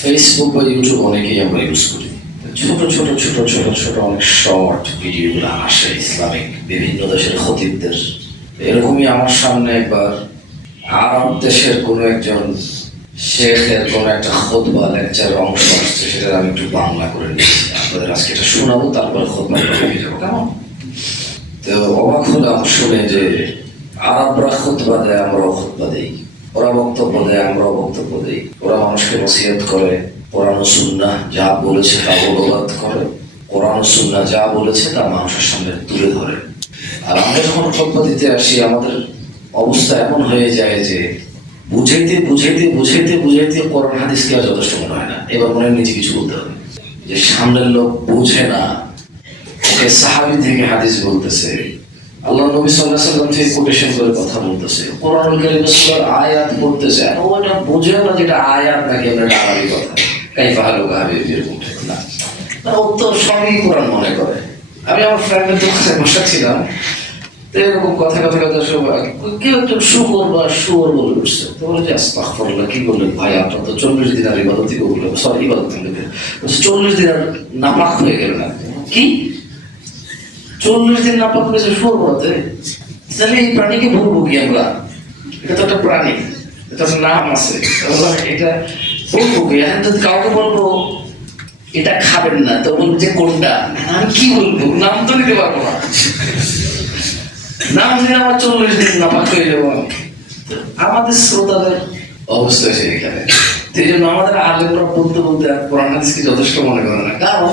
Facebook বা YouTube অনেকেই আমরা ইউজ করি। ছোট ছোট ছোট ছোট ছোট অনেক শর্ট ভিডিওগুলো আসে ইসলামিক বিভিন্ন দেশের খতিবদের। এরকমই আমার সামনে একবার আরব দেশের কোনো একজন শেখের কোনো একটা খোদবা লেকচার অংশ আসছে সেটা আমি একটু বাংলা করে নিয়েছি আপনাদের আজকে এটা শোনাবো, তারপরে খোদবা করে যাব, কেমন? তো অবাক হলাম শুনে যে আরবরা খুতবা দেয়, আমরাও খুতবা দেই। ওরা বক্তব্য দেয়, আমরাও বক্তব্য দেই। ওরা মানুষকে নসিহত করে, কোরআন ও সুন্নাহ যা বলেছে তা অবগত করে। কোরআন ও সুন্নাহ যা বলেছে তা মানুষের সামনে তুলে ধরে। আর আমরা যখন খুতবা দিতে আসি, আমাদের অবস্থা এমন হয়ে যায় যে বুঝাইতে বুঝাইতে বুঝাইতে বুঝাইতে কোরআন হাদিসকে আর যথেষ্ট মনে হয় না। এবার মনে নিজে কিছু বলতে হবে। যে সামনের লোক বুঝে না, ওকে সাহাবি থেকে হাদিস বলতেছে আল্লাহ নবী সাল্লাহ সাল্লাম থেকে কোটেশন করে কথা বলতেছে। কোরআন কারিমে আয়াত পড়তেছে আর ওটা বুঝেও না যেটা আয়াত নাকি আমরা আরবি কথা কাই ভালো গাবে এরকম না। না, ও তো সবই কোরআন মনে করে। আমি আমার ফ্রেন্ডের দোকানে বসা ছিলাম। তো এরকম কথা কথা কথা সব কেউ একজন শুকর বা শুয়োর বলে উঠছে। তো বলে যে আস্তাগফিরুল্লাহ কি বললেন ভাই? আপনার তো চল্লিশ দিন আর ইবাদতই করলেন সরি ইবাদত করলেন চল্লিশ দিন আর নাপাক হয়ে আপনি। কি? চল্লিশ দিন নাপাক হয়েছে শুয়োর বলতে তাহলে এই প্রাণীকে বলব কি আমরা? এটা তো একটা প্রাণী, এটা নাম আছে। এটা বলব কি? যদি কাউকে বলব, এটা খাবেন না তো যে, কোনটা? আমি কি বলব? নাম তো নিতে পারব না। নাম দিলে আমার চল্লিশ দিন নাপাক হয়ে যাব আমাদের শ্রোতাদের অবস্থা হয়েছে এখানে। এই জন্য আমাদের আলেমরা বলতে বলতে কোরআন হাদিসকে যথেষ্ট মনে করে না। কারণ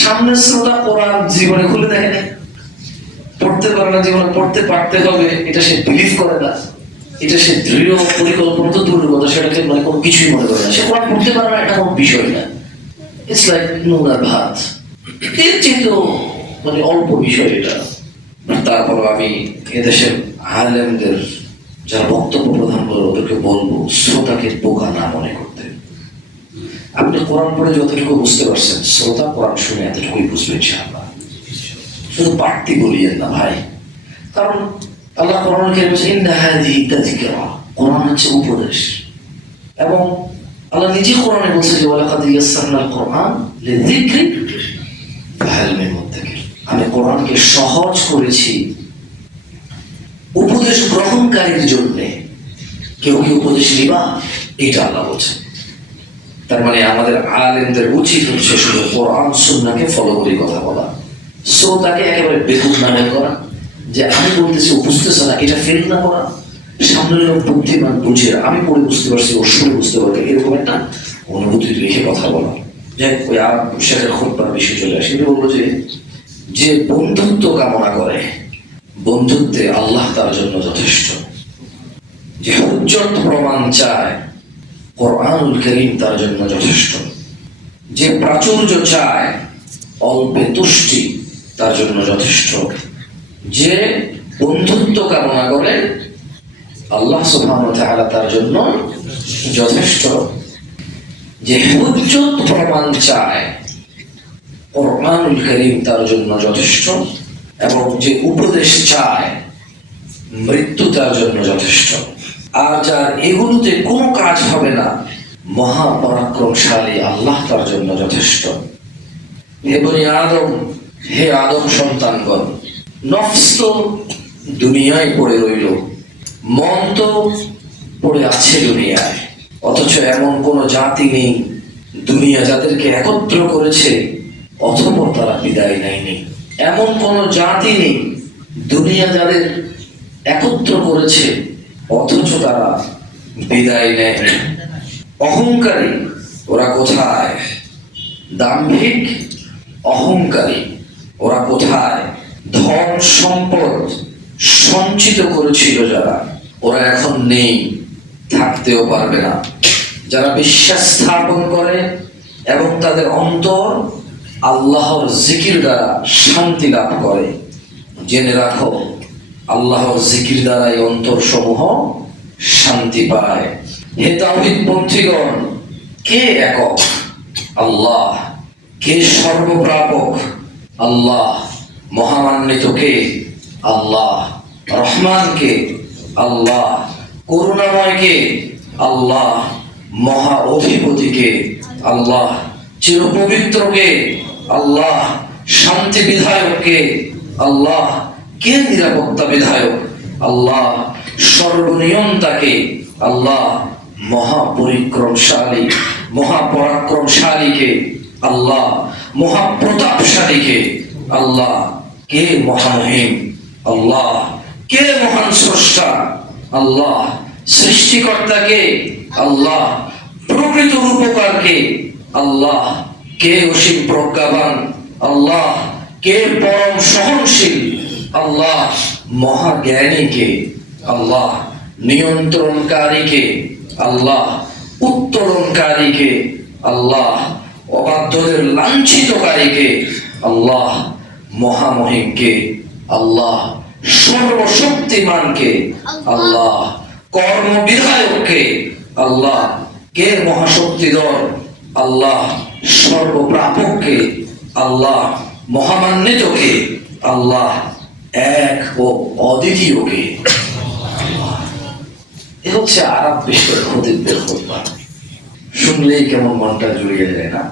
সামনের শ্রোতা কোরআন জীবনে খুলে দেখে না পড়তে পারে না জীবনে পড়তে পারতে হবে, এটা সে বিলিভ করে না। এটা সে দৃঢ় পরিকল্পনা তো দূরের কথা, সেটাকে মানে কোনো কিছুই মনে করে না। সে কোরআন পড়তে পারে না, এটা কোনো বিষয় না। ইটস লাইক নুন আর ভাত এর চেয়েও মানে অল্প বিষয় এটা। তারপর আমি এদেশের আলেমদের যারা বক্তব্য প্রদান করে, ওদেরকে বলব, শ্রোতাকে বোকা না মনে করতে। আপনি কোরআন পড়ে যতটুকু বুঝতে পারছেন, শ্রোতা কোরআন শুনে এতটুকুই বুঝবে, ইনশাআল্লাহ। শুধু বাড়তি বলিয়েন না ভাই। কারণ আল্লাহ কোরআন কে হাদিহি কোরআন হচ্ছে উপদেশ। এবং আল্লাহ নিজে কোরআনে বলছে যে কোরআন আমি কোরআনকে সহজ করেছি উপদেশ গ্রহণকারীর জন্য। কেউ কি উপদেশ নিবা এটা আল্লাহ বলছে তার মানে আমাদের আলেমদের উচিত হচ্ছে শুধু কোরআন, সুন্নাকে ফলো করে কথা বলা। শ্রোতাকে একেবারে বেকুব মনে করা, যে আমি বলতেছি ও বুঝতেছে এটা ফেল না করা সামনের লোক বুদ্ধিমান বুঝে আমি পড়ে বুঝতে পারছি, ও শুনে বুঝতে পারবে, এরকম একটা অনুভূতি লিখে কথা বলা। যাই ওই আর শেখের খোদ্বার বিষয় চলে আসে। আমি বলব যে যে বন্ধুত্ব কামনা করে, বন্ধুত্বে আল্লাহ তার জন্য যথেষ্ট। যে হুজ্জত প্রমাণ চায়, কোরআনুল করিম তার জন্য যথেষ্ট। যে প্রাচুর্য চায়, অল্পে তুষ্টি। তার জন্য যথেষ্ট। যে বন্ধুত্ব কামনা করে, আল্লাহ সুবহান তার জন্য যথেষ্ট। যে হুজ্জত প্রমাণ চায় করিম তার জন্য যথেষ্ট এবং যে উপদেশ চায়, মৃত্যু তার জন্য যথেষ্ট। আর যার এগুলোতে কোনো কাজ হবে না মহাপরাক্রমশালী আল্লাহ তার জন্য যথেষ্ট। বনি আদম হে আদম সন্তানগণ, নফস তো দুনিয়ায় পড়ে রইল, মন তো পড়ে আছে দুনিয়ায়, অথচ এমন কোন জাতি নেই, দুনিয়া যাদেরকে একত্র করেছে অথবা তারা বিদায় নেয়নি। এমন কোন জাতি নেই, দুনিয়া যাদের একত্র করেছে, অথচ তারা বিদায় নেয়নি। অহংকারী, ওরা কোথায়? দাম্ভিক, অহংকারী। ওরা কোথায়? ধন সম্পদ সঞ্চিত করেছিল যারা। ওরা এখন নেই, থাকতেও পারবে না। যারা বিশ্বাস স্থাপন করে এবং তাদের অন্তর আল্লাহর জিকির দ্বারা শান্তি লাভ করে। জেনে রাখো, আল্লাহর জিকির দ্বারা এই অন্তর সমূহ শান্তি পায়। হে তাহিদ পন্থীগণ কে একক? আল্লাহ। কে সর্বপ্রাপক আল্লাহ মহামান্বিত কে? আল্লাহ রহমান কে আল্লাহ করুণাময় কে? আল্লাহ মহা অধিপতিকে? আল্লাহ চিরপবিত্রকে আল্লাহ শান্তি বিধায়ককে আল্লাহ কে নিরাপত্তা বিধায়ক? আল্লাহ সর্বনিয়ন্তাকে আল্লাহ মহাপরিক্রমশালী মহাপরাক্রমশালীকে আল্লাহ মহাপ্রতাপশালীকে আল্লাহ কে মহামহিম? আল্লাহ কে মহান স্রষ্টা? আল্লাহ সৃষ্টিকর্তাকে? আল্লাহ প্রকৃত রূপকারকে? আল্লাহ কে অসীম প্রজ্ঞাবান? আল্লাহ কে পরম সহনশীল? আল্লাহ মহাজ্ঞানীকে? আল্লাহ নিয়ন্ত্রণকারীকে? আল্লাহ উত্তোলনকারীকে আল্লাহ অবাধ্যদের লাঞ্ছিতকারীকে আল্লাহ মহামহিমকে, আল্লাহ সর্বশক্তিমানকে, আল্লাহ কর্মবিধায়ককে, আল্লাহ কে মহাশক্তিধর, আল্লাহ সর্বপ্রাপককে, আল্লাহ মহামান্বিতকে, আল্লাহ এক ও অদ্বিতীয়কে। এ হচ্ছে আরব বিশ্বের খতিবদের খোদবা শুনলেই কেমন মনটা জুড়িয়ে যায় না?